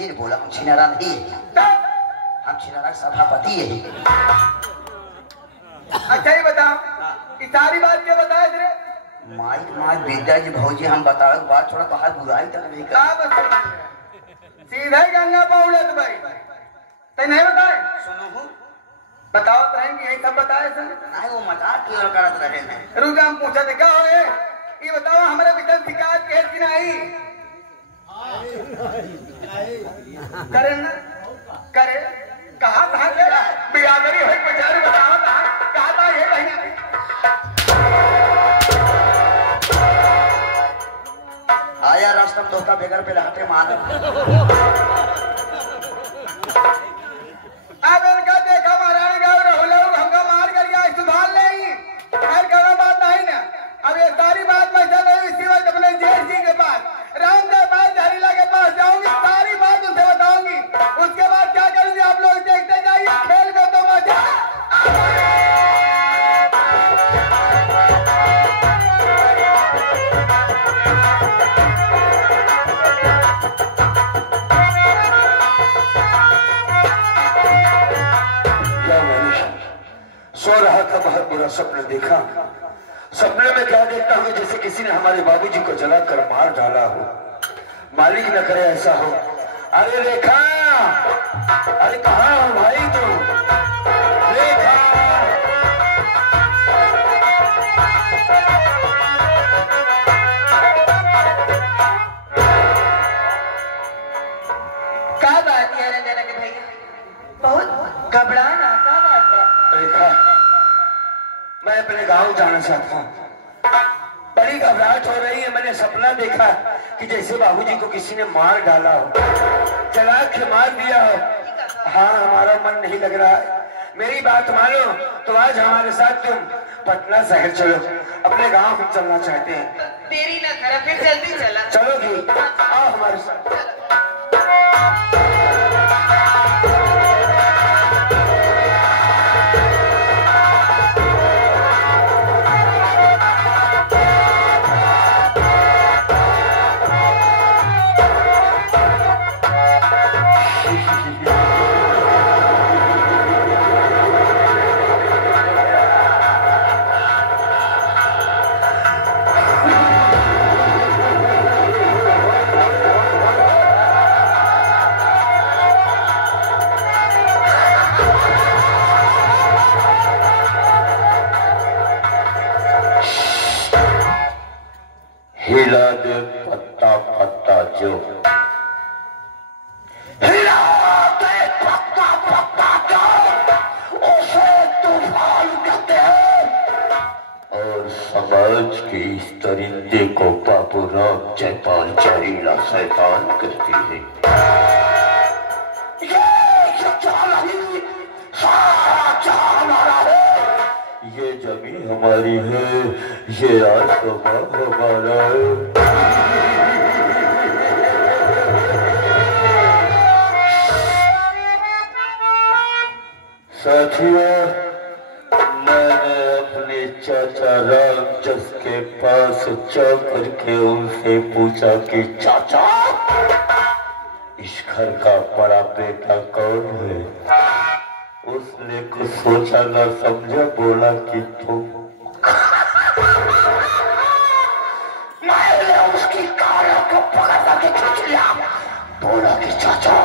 जिन बोला हम छिनारा नहीं है, हम छिनारा सभापति है। अच्छा ही बताओ, इस सारी बात क्या बताए थे? माई विद्या जी भौजी हम बताओ बात थोड़ा बाहर बुराई तक नहीं कर। सीधा गंगा पौड़े तो भाई ते नहीं बताए? सुनो बताओ तो है कि यही सब बताए सर? नहीं वो मजाक क्यों करत रहे हैं? रुका हम पूछा थे क्या हो ये बताओ हमारे भीतर शिकायत के कि नहीं करे ना करे कहाँ के बिरादरी हुई बेचारी बताओ कहाँ था ये बहन? आया रास्ता में धोखा बेगर पे लहटे मार। अब इनका देखा महारानी गाँव रहुल हमका मार कर गया सुधार नहीं खैर करना बात नहीं ना। अब ये सारी बात मैं चल रही इसी वक्त अपने जेठ जी के पास रामदेव भाई जहरीला के पास जाऊंगी, सारी बात उनसे बताऊंगी। उसके बाद क्या करूंगी आप लोग देखते जाइए, खेल में तो मजा। सो रहा था, बहुत बुरा सपना देखा। सपने में क्या देखता हूँ जैसे किसी ने हमारे बाबूजी को जलाकर मार डाला हो। मालिक न करे ऐसा हो। अरे रेखा, अरे कहाँ हो भाई तू? रेखा क्या बात है रंजना के भैया? बहुत घबराना क्या बात है? रेखा, मैं अपने गांव जाना चाहता हूँ। बड़ी घबराहट हो रही है। मैंने सपना देखा कि जैसे बाबूजी को किसी ने मार डाला हो, जला के मार दिया हो। हाँ, हमारा मन नहीं लग रहा है। मेरी बात मानो तो आज हमारे साथ तुम पटना शहर चलो। अपने गांव हम चलना चाहते हैं। देरी ना करा, फिर जल्दी चला। चलोगी? आओ हमारे साथ। हिला दे पत्ता पत्ता जो, हिला दे पत्ता पत्ता जो, उसे तूफान कहते हैं। और समाज के इस दरिंदे को बाबूराव जयपाल जहरीला शैतान कहती है। ये चाल ही सारा चाल हमारा है। ये जमीन हमारी है, ये आसमां हमारा है। साथियों, मैंने अपने चाचा रामजस के पास जाकर के उनसे पूछा कि चाचा, इस घर का बड़ा बेटा कौन है? उसने कुछ सोचा न समझा, बोला कि तुम। मैंने उसकी कानों को पकड़ के खींच लिया, बोला कि चाचा,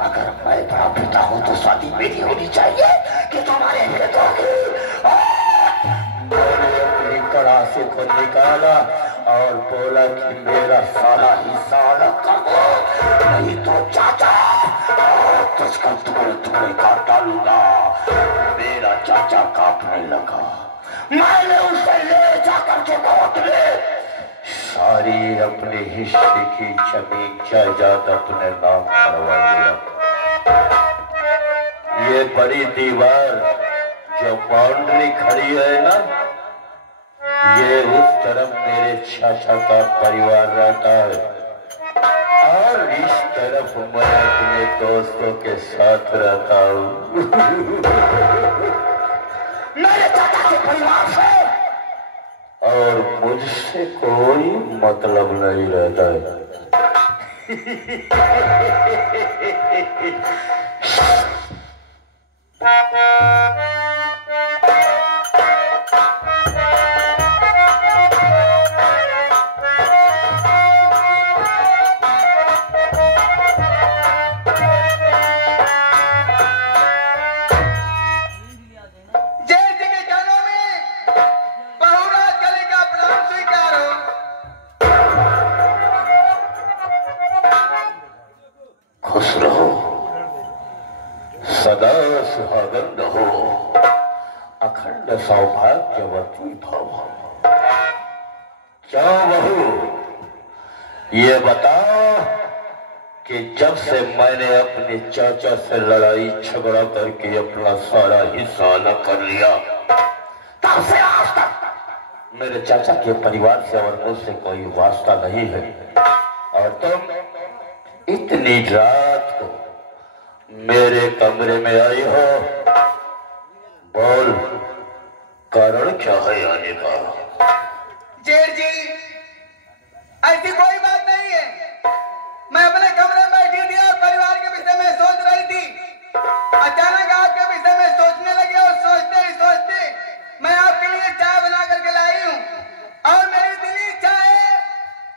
अगर मैं बड़ा बेटा हूं तो शादी मेरी होनी चाहिए कि तुम्हारे बेटों की। मैंने अपनी कड़ासे को निकाला और बोला कि मेरा सारा हिस्सा अलग कर दो, नहीं तो चाचा तुझको टुकड़े टुकड़े काट डालूंगा। मेरा चाचा कांपने लगा। मैंने उसे ले जाकर के कोर्ट में सारी अपने हिस्से की जमीन जायदाद अपने नाम करवा लिया। ये बड़ी दीवार जो बाउंड्री खड़ी है ना, ये उस तरफ मेरे चाचा का परिवार रहता है और इस तरफ मैं अपने दोस्तों के साथ रहता हूँ। मेरे चाचा के परिवार से और मुझसे कोई मतलब नहीं रहता है। सदा सुहागन रहो, अखंड सौभाग्यवती भव। क्या बहू, ये बताओ कि जब से मैंने अपने चाचा से लड़ाई झगड़ा करके अपना सारा हिस्सा अलग कर लिया, तब से आज तक मेरे चाचा के परिवार से और मुझसे कोई वास्ता नहीं है। और तुम इतनी रात को मेरे कमरे में आई हो, बोल कारण क्या है आने का? जेठ जी, ऐसी कोई बात नहीं है। मैं अपने कमरे में बैठी थी और परिवार के विषय में सोच रही थी। अचानक आपके विषय में सोचने लगी और सोचते ही सोचते मैं आपके लिए चाय बना करके लाई हूँ। और मेरी दिली इच्छा है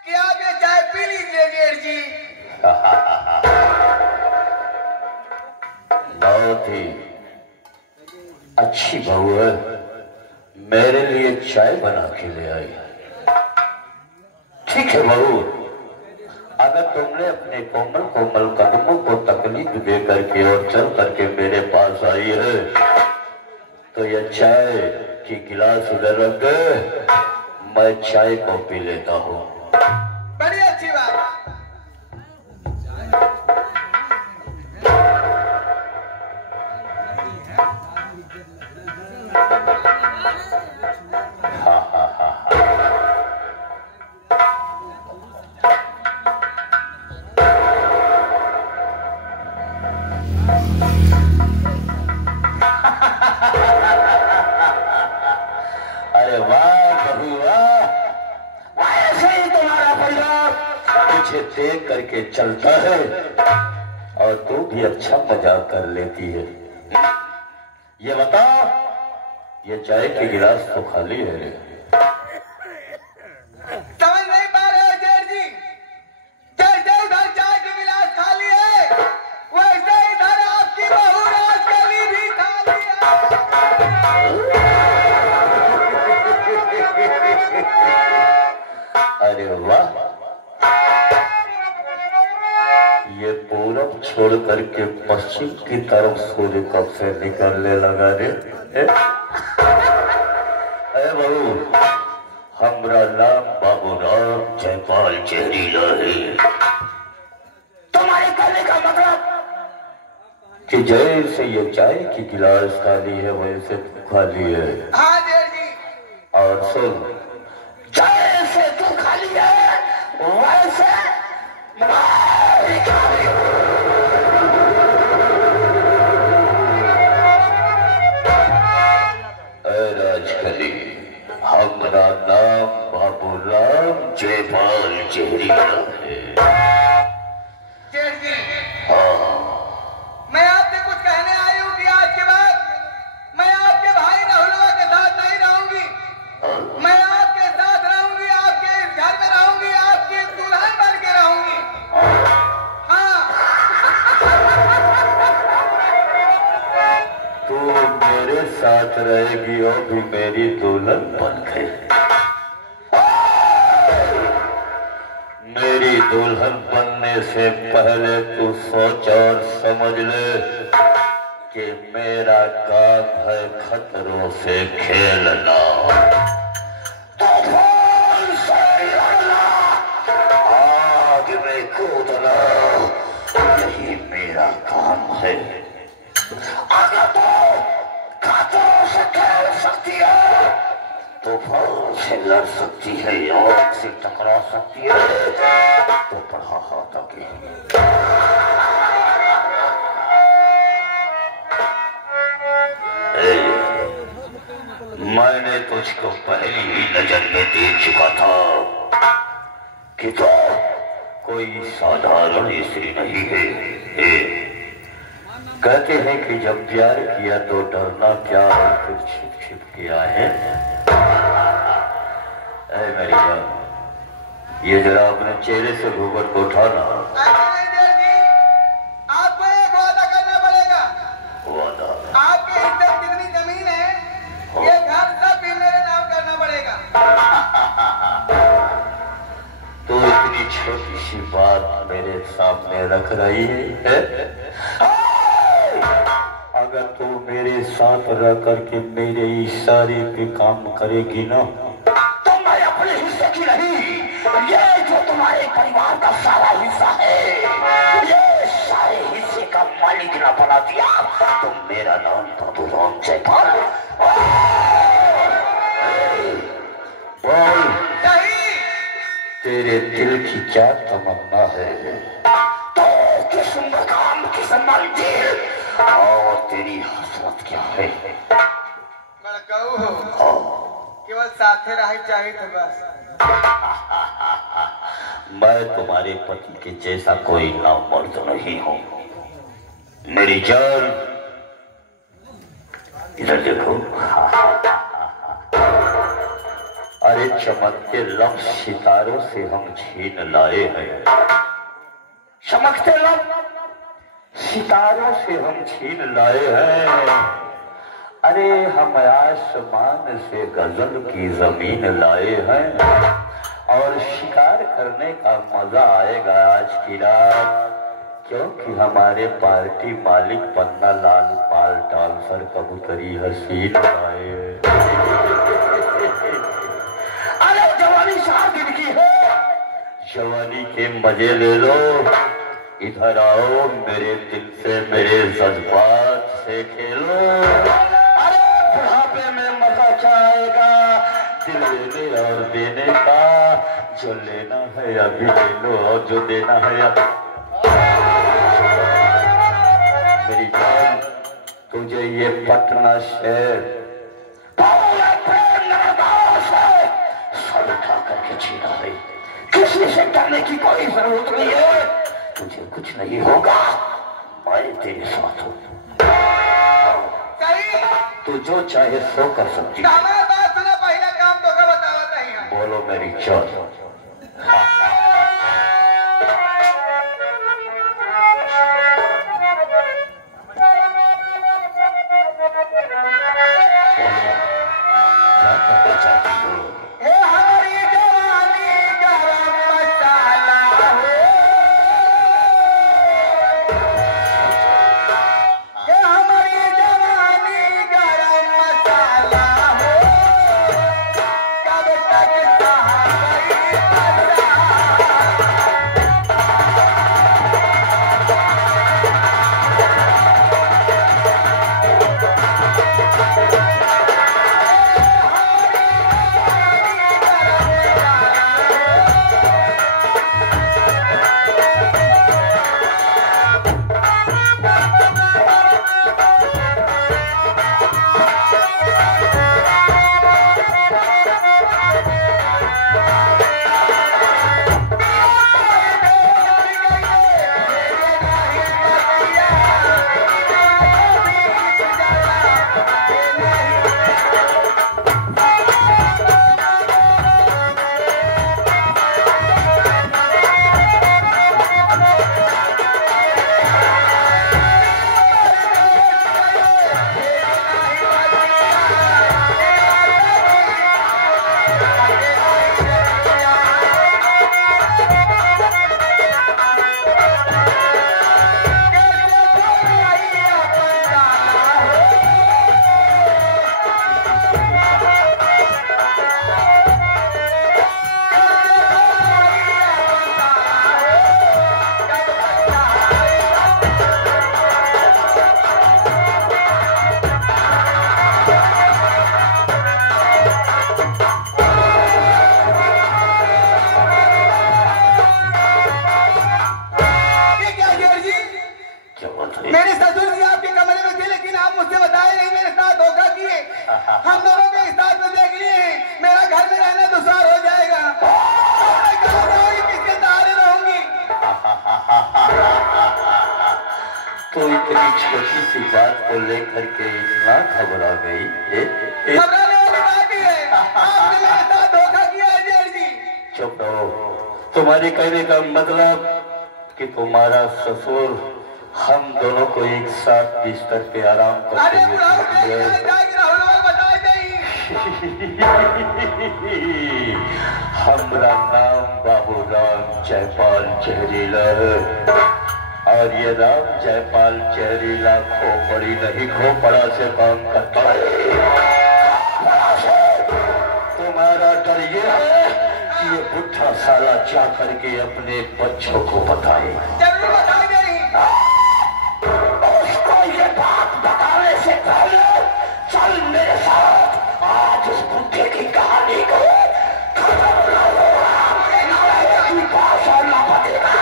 कि आप ये चाय पी लीजिए जेठ जी। बहुत ही अच्छी बहू है, मेरे लिए चाय बना के ले आई। ठीक है बहू, अगर तुमने अपने कोमल कोमल कदमों को तकलीफ दे करके और चल करके मेरे पास आई है, तो यह चाय की गिलास उधर रख दे, मैं चाय को पी लेता हूँ। बड़ी अच्छी बात। अरे वाह बहू वाह, ऐसे ही तुम्हारा परिवार मुझे देख करके चलता है और तू भी अच्छा मजाक कर लेती है। ये बताओ, ये चाय की गिलास तो खाली है रे? समझ नहीं पा रहे हो जेठ जी? जैसे उधर चाय की गिलास खाली है, वैसे इधर आपकी बहू राजकली भी खाली है। अरे वाह, ये पूरब छोड़ करके पश्चिम की तरफ सूर्य कब से निकलने लगा रे? अरे बहू, हमरा नाम बाबूराम जयपाल जहरीला है। तुम्हारे कहने का मतलब कि जैसे ये चाय की गिलास खाली है वैसे तू खाली है? हाँ जेठ जी। और सुन, जैसे तू खाली है वैसे मैं खाली हूँ। राजकली, हमारा नाम बाबूराम जयपाल जहरीला है। जेठ जी, हाँ, मैं आपसे कुछ कहने आई हूँ कि आज के बाद मैं आपके भाई राहुलवा के साथ नहीं रहूंगी। मैं आपके साथ रहूंगी, आपके इस घर में रहूंगी, आपकी दुल्हन बन के रहूंगी। हाँ। तू मेरे साथ रहेगी और भी मेरी दुल्हन बन गई। मेरी दुल्हन बनने से पहले तू सोच और समझ ले कि मेरा काम है खतरों से खेलना, तूफान से लड़ना, आग में कूदना, यही मेरा काम है। अगर तो खतरों से खेल सकती है, तूफान से लड़ सकती है, आग से टकरा सकती है, तो बढ़ा हाथ आगे। मैंने तुझको पहली ही नजर में देख चुका था कि तो कोई साधारण स्त्री नहीं है। कहते हैं कि जब प्यार किया तो डरना क्या और फिर छिप छिप के आए। मेरी जान, ये जरा अपने चेहरे से घूंघट को उठाना। आपको एक वादा करना पड़ेगा। वादा? आपके हिस्से कितनी जमीन है ये घर सब भी मेरे नाम करना पड़ेगा। तो इतनी छोटी सी बात मेरे सामने रख रही है? अगर तू मेरे साथ रह करके मेरे इशारे पे काम करेगी ना तो मैं अपने हिस्से की नहीं, ये जो तुम्हारे परिवार का सारा हिस्सा है, ये सारे हिस्से का मालिक ना बना दिया तो मेरा नाम तो राम जयपाल। बोल तेरे दिल की क्या तमन्ना है? तो किस मकाम, किस मंजिल और तेरी हसरत क्या है? केवल साथे रही चाहिए थे बस। मैं तुम्हारे पति के जैसा कोई नामर्द नहीं हूँ। मेरी जान इधर देखो। अरे चमकते लफ्ज़ सितारों से हम छीन लाए हैं। चमकते लफ्ज़ सितारों से हम छीन लाए हैं। अरे हम आसमान से गजल की जमीन लाए हैं और शिकार करने का मजा आएगा आज की रात, क्योंकि हमारे पार्टी मालिक पन्ना लाल पाल टालसर कबूतरी हसीन लाए। अरे जवानी 4 दिन की है, जवानी के मजे ले लो। इधर आओ, मेरे दिल से, मेरे जज्बात से खेलो। अरे बुढ़ापे में मजा क्या आएगा दिल लेने और देने का। जो लेना है अभी ले लो और जो देना है अभी। मेरी जान, तुझे ये पटना शहर सर उठा करके छीना है। किसी से डरने की कोई जरूरत नहीं है। तुझे कुछ नहीं होगा, मैं तेरे साथ हूँ। तू जो चाहे सो कर सकती है। पहला काम तो का बतावत नहीं है। बोलो मेरी जान। मेरे ससुर जी आपके कमरे में थे, लेकिन आप मुझसे बताए नहीं, मेरे साथ धोखा किए। हम दोनों के साथ में देख लिए हैं, मेरा घर में रहना दुश्वार हो जाएगा। मैं किसके सहारे रहूंगी? तो इतनी छोटी सी बात को लेकर के इतना घबरा गई? घबराने वाली बात ही है। आपने मेरे साथ धोखा किया है जेठ जी। चुप रहो। तुम्हारे कहने का मतलब कि तुम्हारा ससुर हम दोनों को एक साथ बिस्तर पे आराम करते हुए हमारा नाम बाबूराम जयपाल जहरीला है और ये राम जयपाल जहरीला खोपड़ी नहीं खोपड़ा से काम करता है। तुम्हारा डर ये है कि ये बुढ़ा साला जा करके अपने बच्चों को बताए। जरूर बताएंगे। उसको ये बात बताने से पहले चल मेरे साथ आज उस बुढ़े की कहानी को खत्म न होगा। भाषा न बनेगा।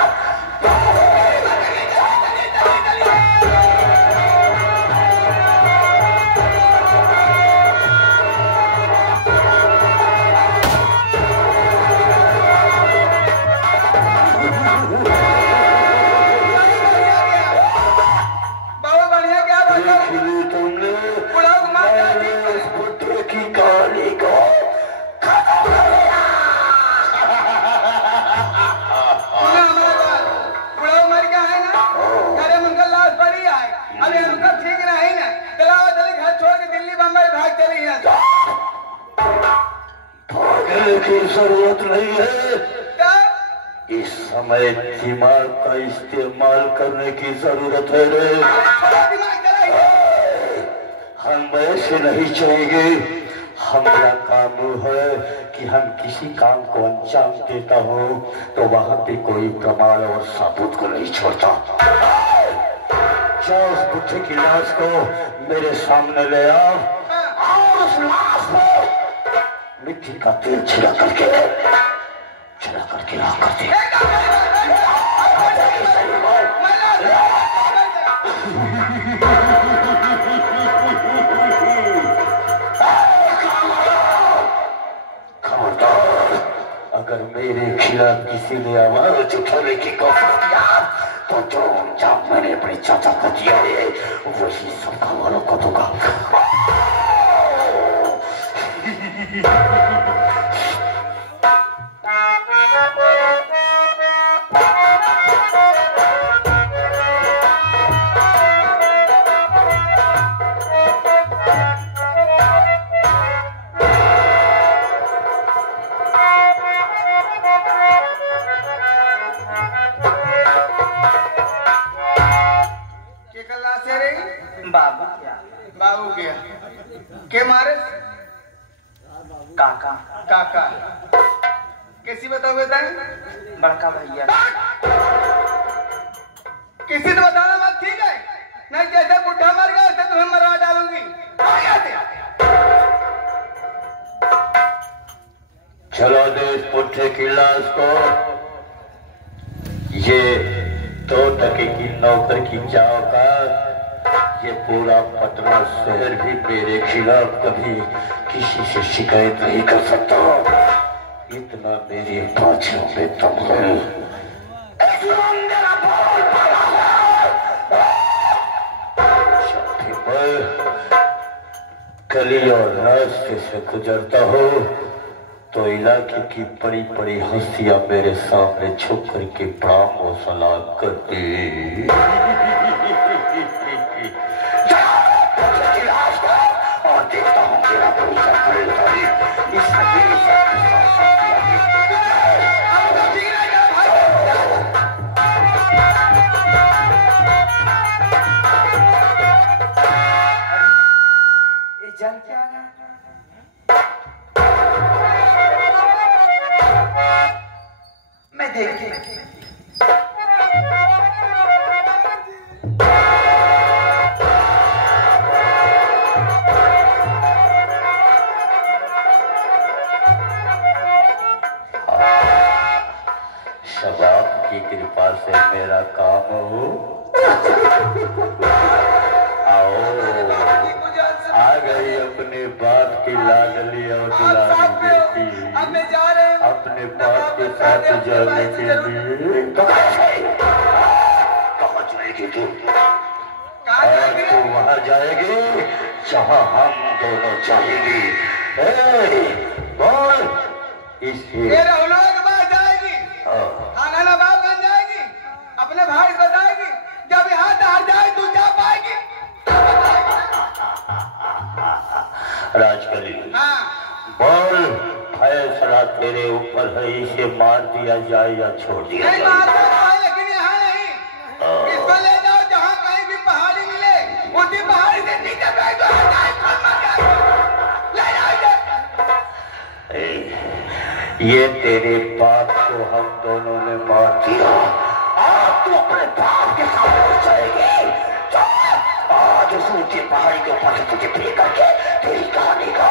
की जरूरत नहीं है। इस समय दिमाग का इस्तेमाल करने की जरूरत है रे। हम वैसे नहीं चाहेंगे। हमारा काम है कि हम किसी काम को अंजाम देता हो तो वहां पे कोई प्रमाण और सबूत को नहीं छोड़ता। जाओ उस बुढ़े की लाश को मेरे सामने ले आओ और उस लाश को मिट्टी का तेल छिड़ा करके ला करके खबरदार, अगर मेरे खिलाफ किसी ने आवाज उठाने की कोशिश किया तो जो अंजाम मैंने अपने चाचा को दिया है वही सब खबरों को दूंगा। बाबू गया के मारे काका काका कैसी बताओ बताए बड़का भैया किसी तो बताना बात ठीक है नहीं। जैसे बुढ़ा मर गया वैसे तुम्हें मरवा डालूंगी। चलो दे इस बुढ़े की लाश को। ये 2 टके की नौकर की जाओगा। ये पूरा पटना शहर भी मेरे खिलाफ कभी किसी से शिकायत नहीं कर सकता। इतना मेरी बातों में दम है। जब भी मैं गली और रास्ते से गुजरता हूँ तो इलाके की बड़ी बड़ी हस्तियां मेरे सामने छुप करके प्रणाम और सलाम करती। और देखता हूँ मेरा भरोसा ये जल क्या है? मैं देखती शबाब की कृपा से मेरा काम हो। आओ आ गई अपने बाप की लाडली और दुलारी बेटी अपने बाप के साथ जाने के लिए। कहाँ जाएगी तू? जाएगी जहाँ हम दोनों चाहेंगे। बोल इसी राहुलों के पास जाएगी, खाना नवाब बन जाएगी, अपने भाई बताएगी, जब यहाँ हार जाए तू जा पाएगी। राजकली बोल फैसला तेरे ऊपर है, इसे मार दिया जाए या छोड़ दिया नहीं जाए? मारता तो है, लेकिन यहाँ नहीं। इसको ले जाओ जहाँ कहीं भी पहाड़ी मिले, उसी पहाड़ी से नीचे फेंक दो, ले जाओ। ये तेरे बाप को हम दोनों ने मार दिया, आज तू अपने बाप के सामने जाएगी। आज उस ऊंची पहाड़ी के ऊपर से तुझे फेंक करके तेरी कहानी का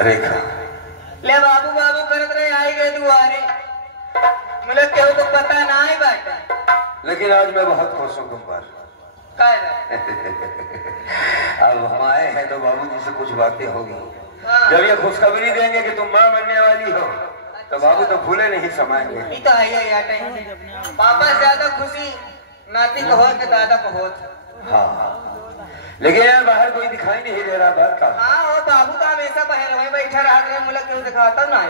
रेखा ले बाबू बाबू करत रहे आई गए दुआरे, मुझे केहू को पता ना है बाटा। लेकिन आज मैं बहुत खुश हूँ तुम पर। अब हम आए हैं तो बाबूजी से कुछ बातें होगी। जब ये खुशखबरी देंगे कि तुम माँ बनने वाली हो तो बाबू तो फूले नहीं समाएंगे। ये तो है यार टाइम पापा से ज्यादा खुशी नाती को हो के दादा को हो। हाँ लेकिन यार बाहर कोई दिखाई नहीं दे रहा बात का। हाँ वो बाबू तो हमेशा बाहर वहीं बैठा रहा करे, मुझे क्यों दिखाता ना है।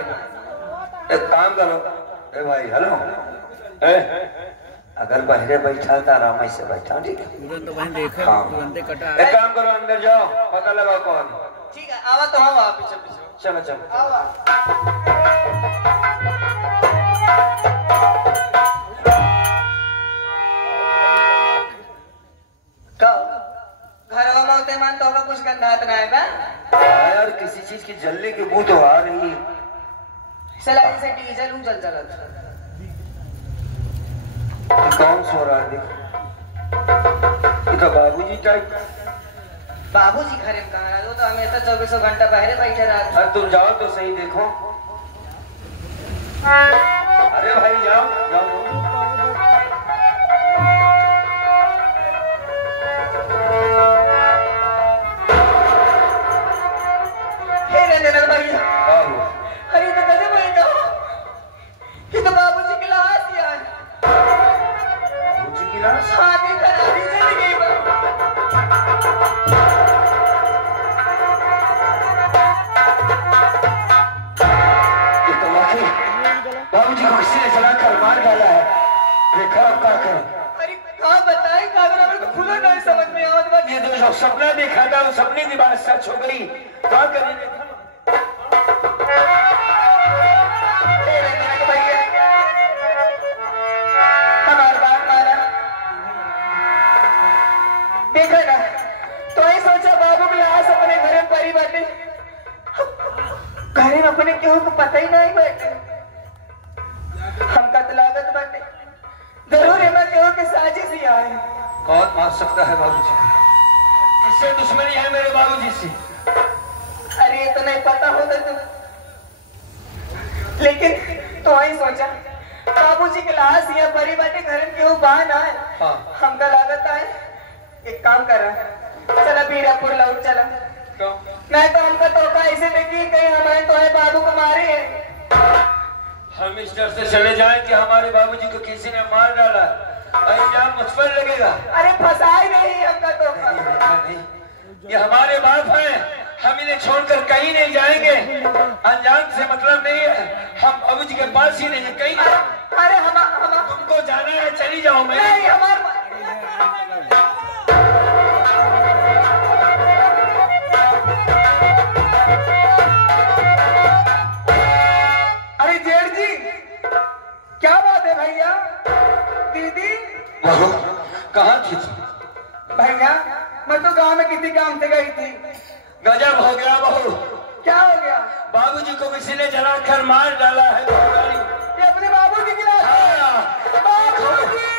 एक काम करो ए भाई, हेलो अगर बहरे बैठा तो आराम से बैठा, ठीक है? हाँ एक काम करो, अंदर जाओ, पता लगाओ कौन। ठीक है आवा तो हम आप पीछे पीछे चलो चलो आवा। घरवा में होते मान तो होगा कुछ गंधात ना है बा। यार किसी चीज की जलने की बू तो आ रही है। सलाई से डीजल उजल चलत। कौन सो रहा है? ये तो बाबूजी टाइप। बाबूजी घरे में कहाँ रहा? वो तो हमेशा 24 घंटा बाहर बैठे रहते। अरे तुम जाओ तो सही, देखो। अरे भाई जाओ जाओ। अरे तो कैसे बोलता हो? ये तो बाबूजी की लाश यार। बाबूजी की लाश? शादी करा दी चली गई बा। ये तो वाकई बाबूजी को किसी ने चलाकर मार डाला है। देखा अब क्या करें? अरे कहाँ बताए कागज में खुला नहीं समझ में आवत बा। ये जो सपना देखा था वो सपने की बात सच हो गई। क्या करेंगे? हमारी बात माना देखा ना, तो ही सोचा बाबू की लाश अपने घर में पड़ी बाटे, घर में अपने क्यों को पता ही नहीं बाटे। हमका तो लागत बाटे जरूर है क्यों के साजिश ही आए। कौन मार सकता है बाबूजी को? इससे दुश्मनी है मेरे बाबूजी से। अरे ये तो नहीं पता होता तुम, लेकिन तो ही सोचा बाबूजी के लाश या परी बाटे घर में क्यों बहाना है। हाँ। हमका लागत है एक काम कर रहा, चला बीरापुर लौट चला। क्यों? मैं तो हमका तो ऐसे देखी कहीं हमारे तो है बाबू को मारे है। हम इस डर से चले जाएं कि हमारे बाबूजी को किसी ने मार डाला, इल्जाम मुझ पर लगेगा। अरे फंसा ही नहीं हमका तो। नहीं, ये हमारे बाप हैं, हम इन्हें छोड़कर कहीं नहीं जाएंगे। अनजान से मतलब नहीं है, हम बाबूजी के पास ही नहीं कहीं। अरे हम तुमको जाना है चली जाओ। मैं नहीं हमारे अरे जेठ जी गजब हो गया बहू। क्या हो गया? बाबूजी को किसी ने जला कर मार डाला है बहुरानी। ये अपने बाबूजी की लाश है? हाँ। बाबूजी!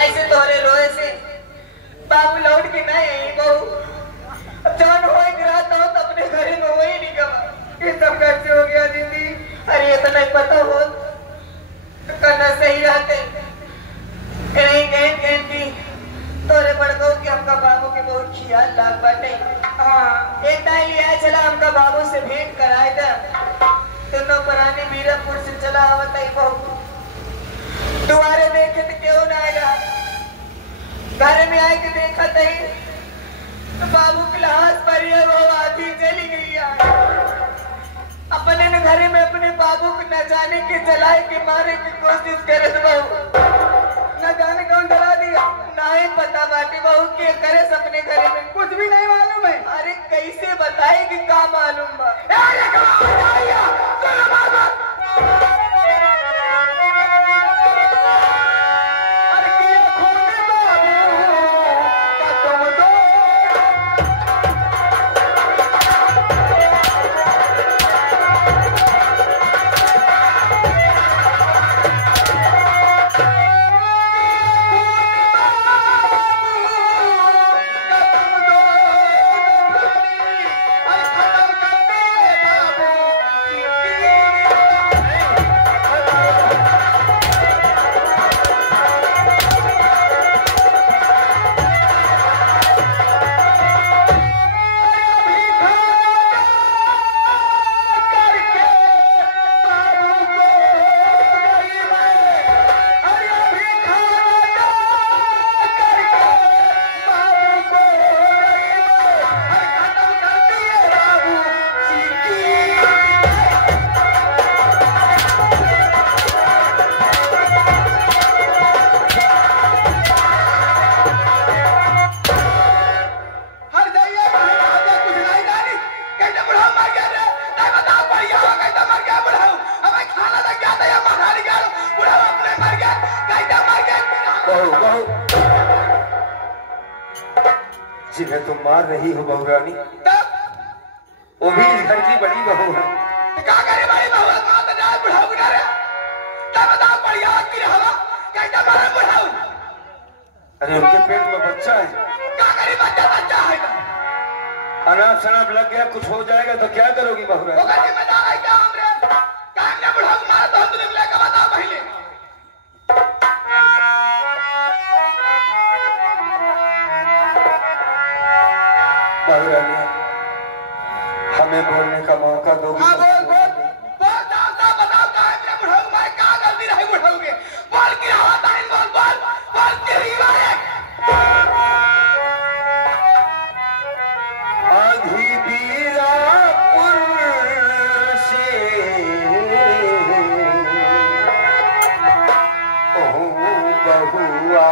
ऐसे तोरे रोए से बाबू लौट के नहीं आई बहू। जान हो गिराता हो तो अपने घर में वही नहीं गवा। ये सब कैसे हो गया दीदी? अरे इतना ही पता हो करना सही रहते कहीं कहीं कहीं की तोरे बड़को कि हमका बाबू के बहुत ख्याल लाग बाटे। हाँ एक टाइम लिया चला हमका बाबू से भेंट कराए था। दोनों पुराने मीरापुर से चला आवत है बहू। तुम्हारे देखे तो क्यों ना आएगा? घर में आए के देखा नहीं तो बाबू की लाश पर ये वो आधी चली गई है। अपने न घर में अपने बाबू को न जाने के जलाए के मारे की कोशिश करे तो बहू। न जाने कौन जला दिया? नहीं पता बाटी बहू के करे अपने घर में कुछ भी नहीं मालूम है। अरे कैसे बताए कि का मालूम बा? जिन्हें तुम मार रही हो बहुरानी वो भी इस घर की बड़ी बहू है। क्या करे बड़ी बहू? मां तो जाए बुढ़ाऊ की डरे। तब बताओ बढ़िया की हवा कैसे मारे बुढ़ाऊ? अरे उनके पेट में बच्चा है। क्या करे? बच्चा है। अनाप शनाप लग गया कुछ हो जाएगा तो क्या करोगी बहुरानी? होगा जिम्मेदार है क्या हमरे? क्या हमने बुढ़ाऊ मारा तो हम तुमने लेकर बताओ पहले। बहुरानी हमें बोलने का मौका दोगी? हाँ बोल बोल बोल बताओ क्या हमने बुढ़ाऊ मारे? क्या गलती रही बुढ़ाऊ के? बोल की आवाज आई बोल बोल बोल की रिवायत। आधी बीरापुर से बहुआ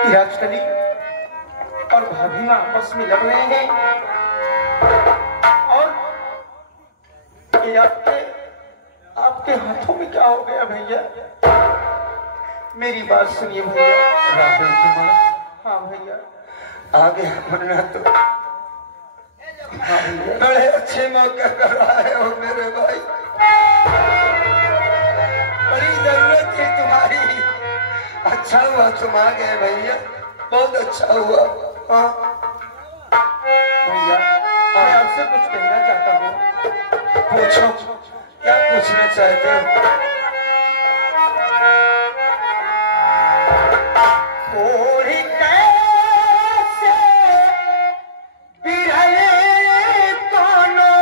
कि राजकली और भाभी माँ आपस में लड़ रहे हैं और ये आपके हाथों में क्या हो गया भैया? मेरी बात सुनिए भैया। राहुल कुमार, हाँ भैया, आगे बढ़ना तो हाँ भैया। बड़े अच्छे मौके पर आए हो मेरे भाई, बड़ी जरूरत थी तुम्हारी। अच्छा हुआ तुम आ गए भैया, बहुत अच्छा हुआ। हाँ भैया, मैं आपसे कुछ कहना चाहता हूँ। पूछो, क्या पूछना चाहते हो? कोरी कैसे बिरहे दोनों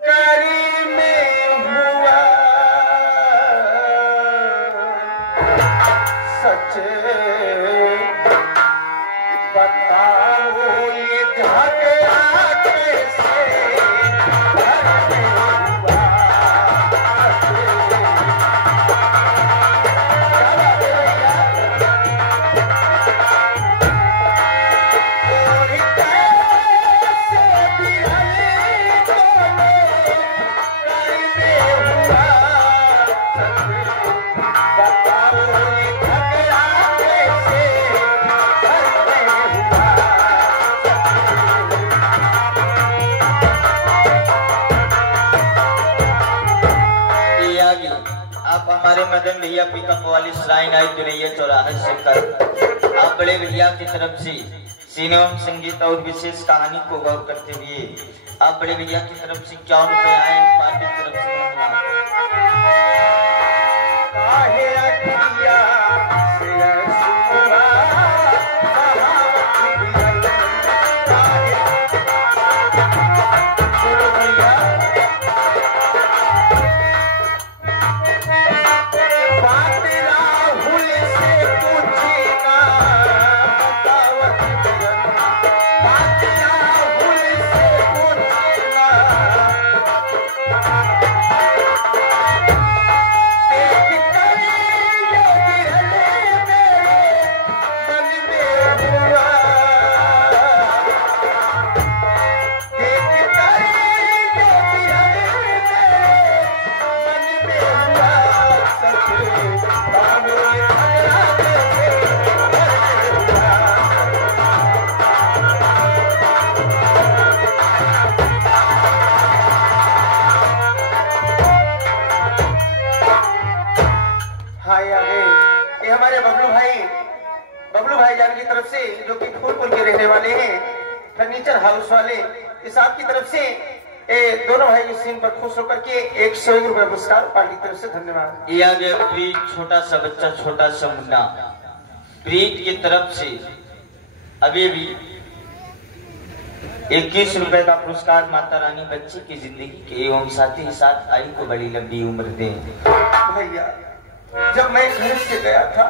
करी में हुआ, सच बताओ ये झगड़ा कैसे घर में हुआ? आप हमारे मदन भैया पिकअप वाली श्राइन आई दुनिया चौराहे से कर आप बड़े भैया की तरफ से सिनेमा संगीत और विशेष कहानी को गौर करते हुए आप बड़े भैया की तरफ से 51 रुपए आए पार्टी की तरफ से जो कि फूलपुर के रहने वाले हैं, फर्नीचर हाउस वाले, इस आपकी तरफ से दोनों भाई इस सीन पर खुश होकर के 101 रुपए पुरस्कार पार्टी की तरफ से धन्यवाद। ये आ गया प्रीत, छोटा सा बच्चा, छोटा सा मुन्ना। प्रीत की तरफ से अभी भी 21 रुपए का पुरस्कार माता रानी बच्चे की जिंदगी के एवं साथ ही साथ आई को बड़ी लंबी उम्र दे। भैया, जब मैं घर से गया था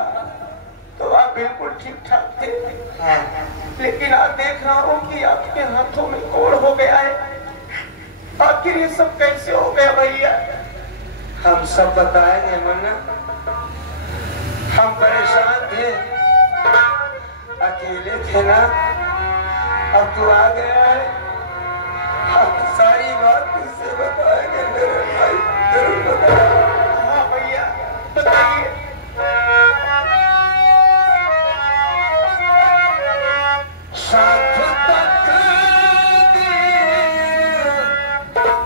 तो आप बिल्कुल ठीक ठाक थे, लेकिन आज देख रहा हूँ कि आपके हाथों में कोड़ हो गया है। आखिर ये सब कैसे हो गया भैया? हम सब बताएंगे मन्ना, हम परेशान थे, अकेले थे ना, अब तू आ गया है, हम सारी बात तुझसे बताएंगे मेरे भाई, जरूर बताएंगे। हाँ भैया, बताइए। साथ तक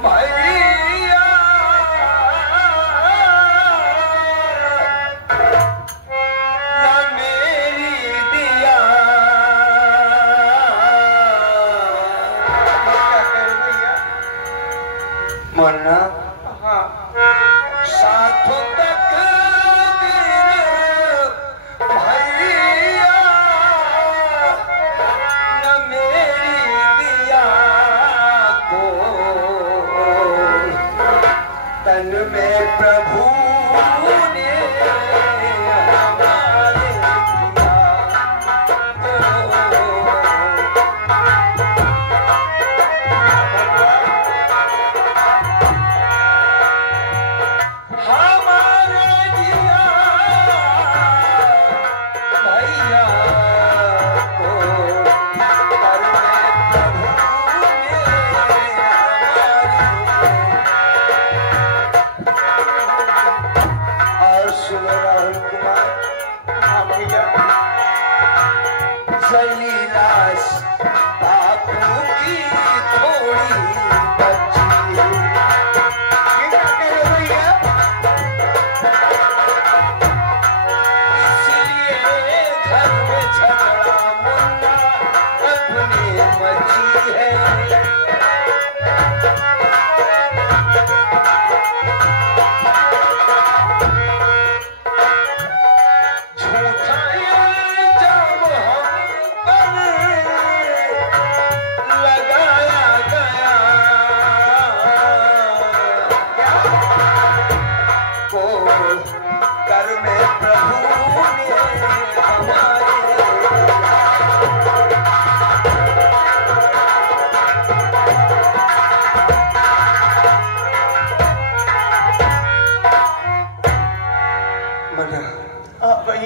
भैया न मेरी दिया, क्या करें भैया? मन्ना हाँ, साथ तक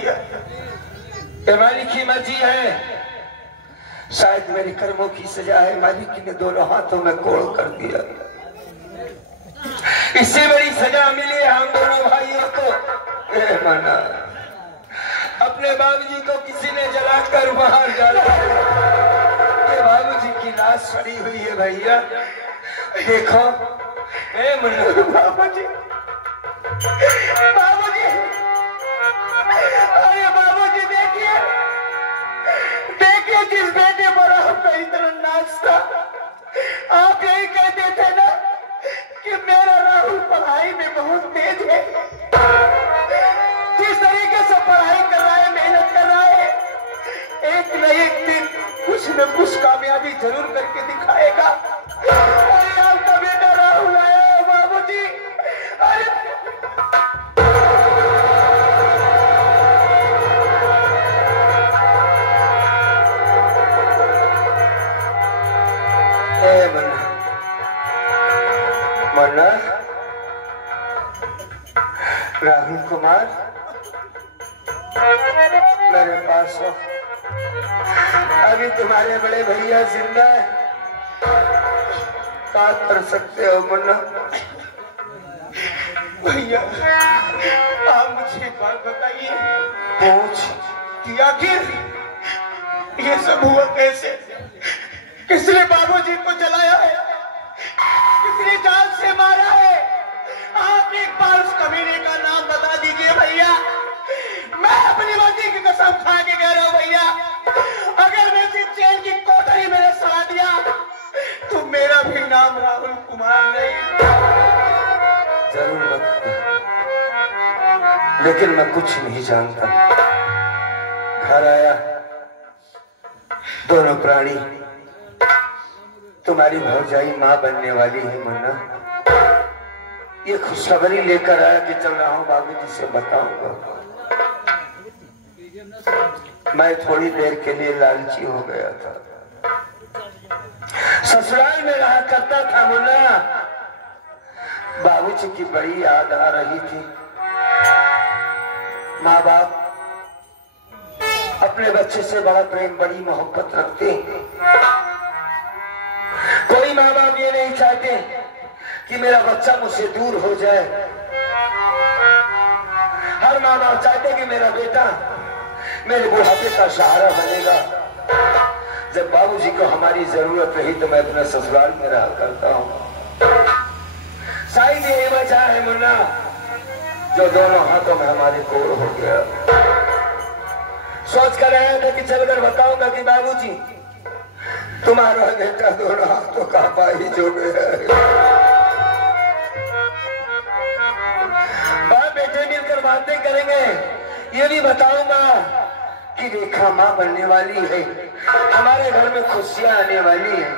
भैया, ये मालिक की मर्जी है। शायद मेरे कर्मों की सजा है, मालिक ने दोनों हाथों में कोड़ कर दिया। इससे बड़ी सजा मिली है हम दोनों भाइयों को। मना, अपने बाबूजी को किसी ने जलाकर मार डाला। ये बाबूजी की लाश पड़ी हुई है भैया, देखो। मुन्ना, बाबूजी, बाबूजी, अरे बाबूजी देखिए, देखिए जिस बेटे पर आपका इतना नाच था, आप यही कहते थे ना कि मेरा राहुल पढ़ाई में बहुत तेज है। जिस तरीके से पढ़ाई कर रहा है, मेहनत कर रहा है, एक न एक दिन कुछ न कुछ कामयाबी जरूर करके दिखाएगा। अरे आपका बेटा राहुल आया है बाबूजी। अरे मन्ना, राहुल कुमार मेरे पास हो। अभी तुम्हारे बड़े भैया जिंदा है, क्या कर सकते हो मुन्ना? भैया आप मुझे एक बात बताइए, पूछ कि आखिर ये सब हुआ कैसे? किसने बाबूजी को जलाया है? किसने जान से मारा है? आप एक बार उस कमीने का नाम बता दीजिए भैया। मैं अपनी मर्जी की कसम खा के कह रहा हूं भैया, अगर मैं सिर्फ जेल की कोठरी में सड़ा दिया तो मेरा भी नाम राहुल कुमार नहीं। जरूर बता, लेकिन मैं कुछ नहीं जानता। घर आया, दोनों प्राणी, तुम्हारी भौजाई मां बनने वाली है मुन्ना। ये खुशखबरी लेकर आया कि चल रहा हूं बाबूजी से बताऊंगा। मैं थोड़ी देर के लिए लालची हो गया था। ससुराल में रहा करता था मुन्ना, बाबूजी की बड़ी याद आ रही थी। माँ बाप अपने बच्चे से बड़ा प्रेम, बड़ी मोहब्बत रखते हैं। कोई माँ बाप ये नहीं चाहते कि मेरा बच्चा मुझसे दूर हो जाए। हर माँ बाप चाहते कि मेरा बेटा मेरे बुढ़ापे का सहारा बनेगा। जब बाबूजी को हमारी जरूरत रही तो मैं अपने ससुराल में रहा करता हूँ। शायद यही वजह है मुन्ना जो दोनों हाथों में हमारे कोड़ हो गया। सोच कर आया था कि चलकर बताऊंगा कि बाबूजी तुम्हारा बेटा दोनों हाथों का पाहिज हो गया है। बाप बेटे मिलकर बातें करेंगे। ये भी बताऊंगा कि रेखा मां बनने वाली है, हमारे घर में खुशियां आने वाली है।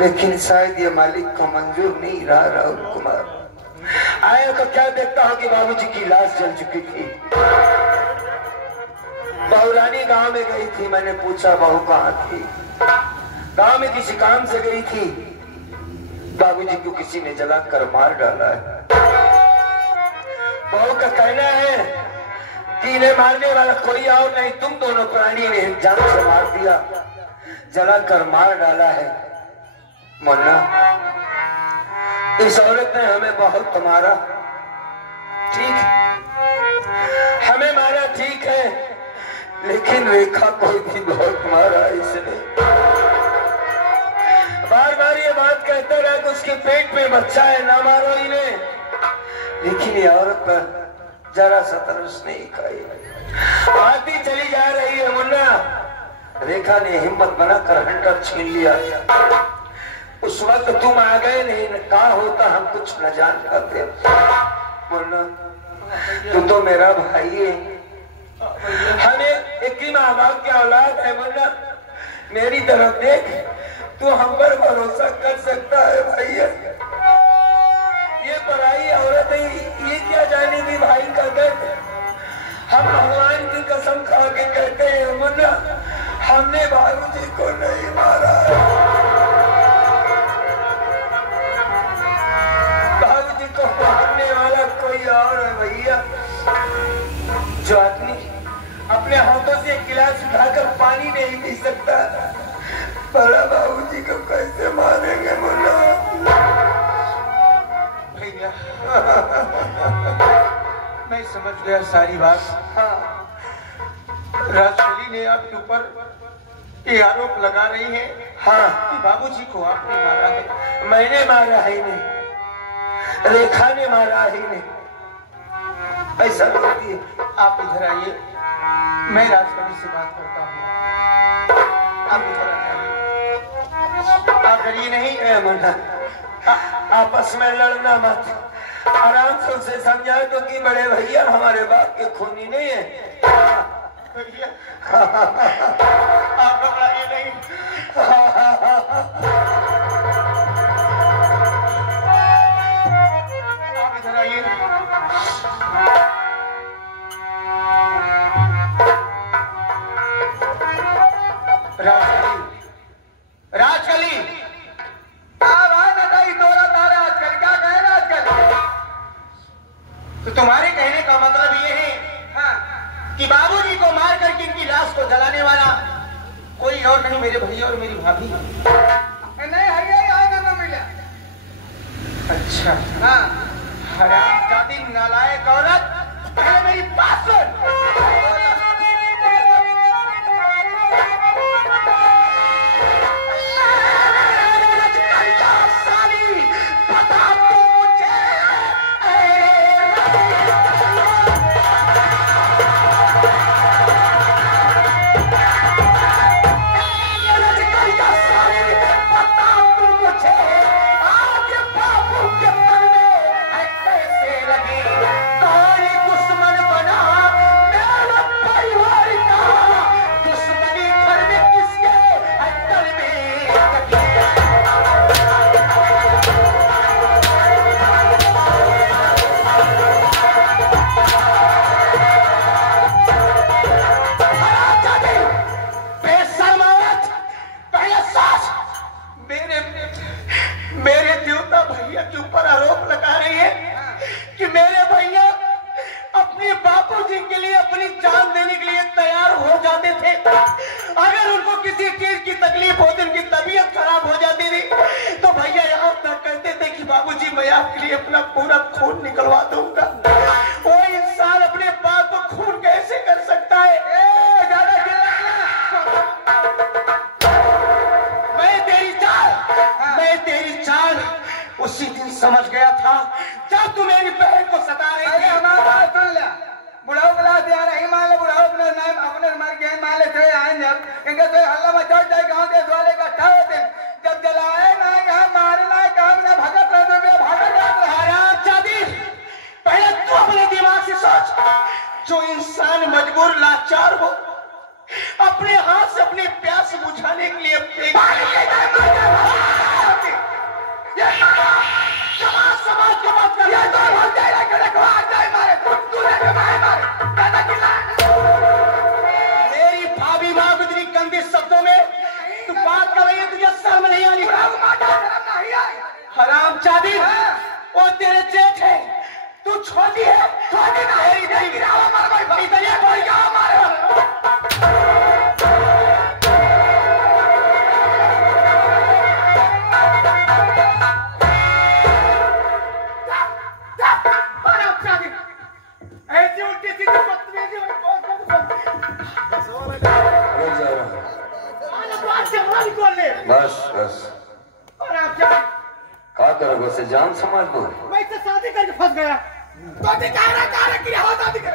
लेकिन शायद ये मालिक को मंजूर नहीं रहा राहुल कुमार। आया तो क्या देखता हूं कि बाबूजी की लाश जल चुकी थी। बहुरानी गांव में गई थी। मैंने पूछा बहू कहाँ थी? गांव में किसी काम से गई थी। बाबूजी को किसी ने जलाकर मार डाला है। बहू का कहना है कि इन्हें मारने वाला कोई और नहीं, तुम दोनों प्राणी ने जान से मार दिया, जलाकर मार डाला है। मुन्ना, इस औरत ने हमें बहुत मारा, ठीक है, हमें मारा ठीक है, लेकिन रेखा को भी बहुत मारा इसने। बार बार ये बात कहता रहा कि उसके पेट में बच्चा है, ना मारो इन्हें। लेकिन ये औरत पर जरा सा तरस नहीं खाई। आती चली जा रही है मुन्ना। रेखा ने हिम्मत बनाकर हंटर छीन लिया। उस वक्त तुम आ गए, नहीं कहा होता हम कुछ न जान पाते। मुन्ना, तू तो मेरा भाई है, हमें एक ही माँ बाप की औलाद है। मुन्ना, मेरी तरफ देख, तू हम पर भरोसा कर सकता है भैया। ये पराई औरत है, ये क्या जानेगी भाई का दर्द। हम भगवान की कसम खा के कहते हैं मुन्ना, हमने बाबूजी को नहीं मारा। बाबूजी को मारने वाला कोई और है भैया। जो आदमी अपने हाथों से एक गिलास उठाकर पानी नहीं पी सकता, बड़ा बाबूजी को कैसे मारेंगे बोला? भैया मैं समझ गया सारी बात। हाँ, राजकली ने आपके ऊपर ये आरोप लगा रही है, हाँ, कि बाबूजी को आपने मारा है। मैंने मारा है नहीं, रेखा ने मारा है नहीं, ऐसा बोलती है। आप इधर आइए, मैं राजकली से बात करता हूँ। आप इधर आ जाइए, आप डरिए नहीं। मुन्ना, आपस में लड़ना मत, आराम से उसे समझाए तो कि बड़े भैया हमारे बाप के खूनी नहीं है। भैया आप घबराइए नहीं। आप इधर आइए। राजकली तो तुम्हारे कहने का मतलब ये है, हाँ, कि बाबूजी को मार करके इनकी लाश को जलाने वाला कोई और नहीं मेरे भैया और मेरी भाभी? नहीं है ना मिला। अच्छा, हाँ, हरामजादी नालायक औरत, पहले मेरी बात सुन। आपके लिए अपना पूरा खून निकलवा दूंगा। वो इंसान अपने बाप को खून कैसे कर सकता है? ज्यादा मैं तेरी चाल उसी दिन समझ गया था जब तू मेरी बहन को सता रही थी। हमारा बात सुन ले, बुढ़ाओ बुला दिया रही मान ले, बुढ़ाओ अपने नाम अपने मर गए मान ले थे आए जब इनके तो हल्ला मचा जाए गांव देश वाले इकट्ठा होते जब जलाए ना यहाँ मारना काम ना भगत रहने में भगत हरामजादी, पहले तू अपने दिमाग से सोच। जो इंसान मजबूर लाचार हो अपने हाथ से अपनी प्यास बुझाने के लिए समाज को मत कर। मेरी भाभी माँ इतनी गंदे शब्दों में तू बात कर रही है, तुझे शर्म नहीं आनी? हरामजादी, वो तेरे जेठ है, तू छोटी है। ऐसी उल्टी सीधी बदतमीजी बस बस क्या करोगे से जान समझ दो। मैं इससे शादी करके फंस गया। तो दिखाना कि हो शादी कर।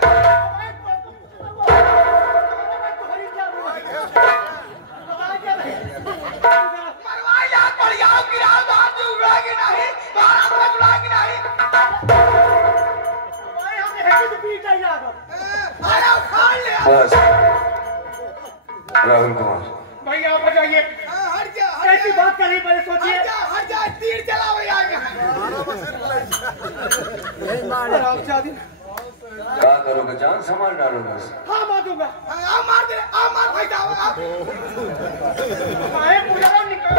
बस राहुल कुमार भैया आप जाइए। कैसी बात कर रही पहले सोचिए। तीर चलाओ क्या करोगे जान संभाल डालोगे। हाँ मार दूंगा। मार दे मार भाई पूजा निकल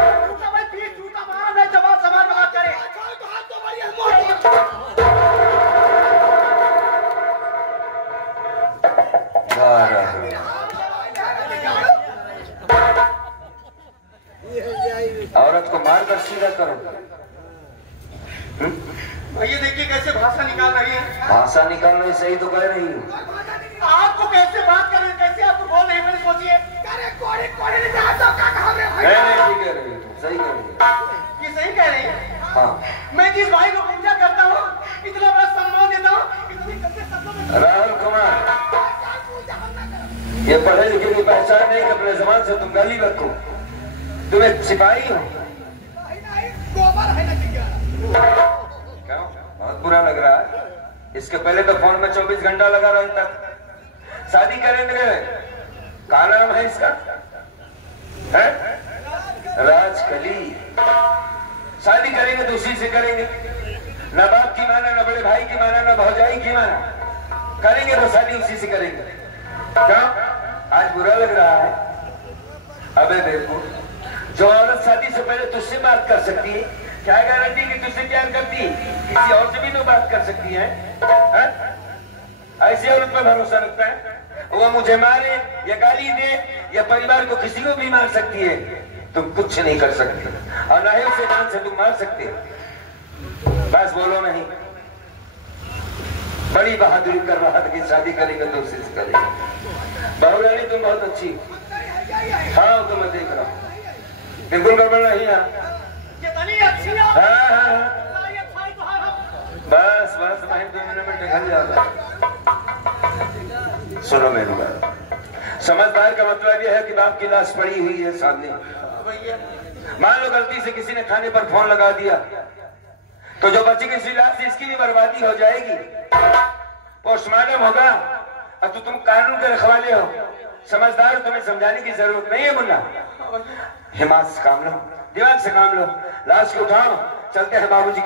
जूता मारा मैं जवाब सवाल बात करे। औरत को मार कर सीधा करो। भैया देखिए कैसे भाषा निकाल रही है। भाषा निकालने सही तो कह रही हूँ। आपको कैसे बात कर रहे हैं, कैसे आपको बोल रहे हैं, मैंने सोचिए। नहीं ठीक है रही, सही कह रही है। ये सही कह रहे हैं। हाँ मैं जिस भाई को पूजा करता हूँ, इतना बड़ा सम्मान देता हूँ, इतनी गंदे शब्दों में राहुल कुमार, ये पढ़े लिखे की पहचान नहीं कि अपने जबान से तुम गाली रखो। तुम्हें सिपाही हो क्यों? बहुत बुरा लग रहा है। इसके पहले तो फोन में 24 घंटा लगा रहता था। शादी करेंगे, क्या नाम है इसका? है राजकली। शादी करेंगे तो उसी से करेंगे, न बाप की माना, न बड़े भाई की माना, न भौजाई की माना। करेंगे तो शादी उसी से करेंगे। क्या आज बुरा लग रहा है? अबे देखो, जो औरत शादी से पहले तुझसे बात कर सकती है, क्या गारंटी कि तुझसे प्यार करती है? किसी और से भी तो बात कर सकती है। ऐसी औरत पर भरोसा रखता है? वो मुझे मारे या गाली दे या परिवार को किसी को भी मार सकती है, तुम कुछ नहीं कर सकते। और न ही उसे जान से तुम मार सकते हो। बस बोलो नहीं। बड़ी बहादुरी कर रहा था कि शादी करेंगे तो उसी से करेंगे। बहुरानी तुम बहुत अच्छी। हाँ तो मैं देख रहा हूँ, बिल्कुल गड़बड़ नहीं है। कितनी अच्छी है। हाँ बस बस मैं 2 मिनट में निकल जाता। सुनो मेरी बात, समझदार का मतलब यह है कि बाप की लाश पड़ी हुई है सामने। मान लो गलती से किसी ने खाने पर फोन लगा दिया, तो जो बची किसी लाश से इसकी भी बर्बादी हो जाएगी। पोस्टमार्टम होगा और तो तुम कानून के रखवाले हो। समझदार, तुम्हें समझाने की जरूरत नहीं है मुन्ना। हिम्मत से काम लो, दिमाग से काम लो। लाश को उठाओ, चलते हैं बाबूजी।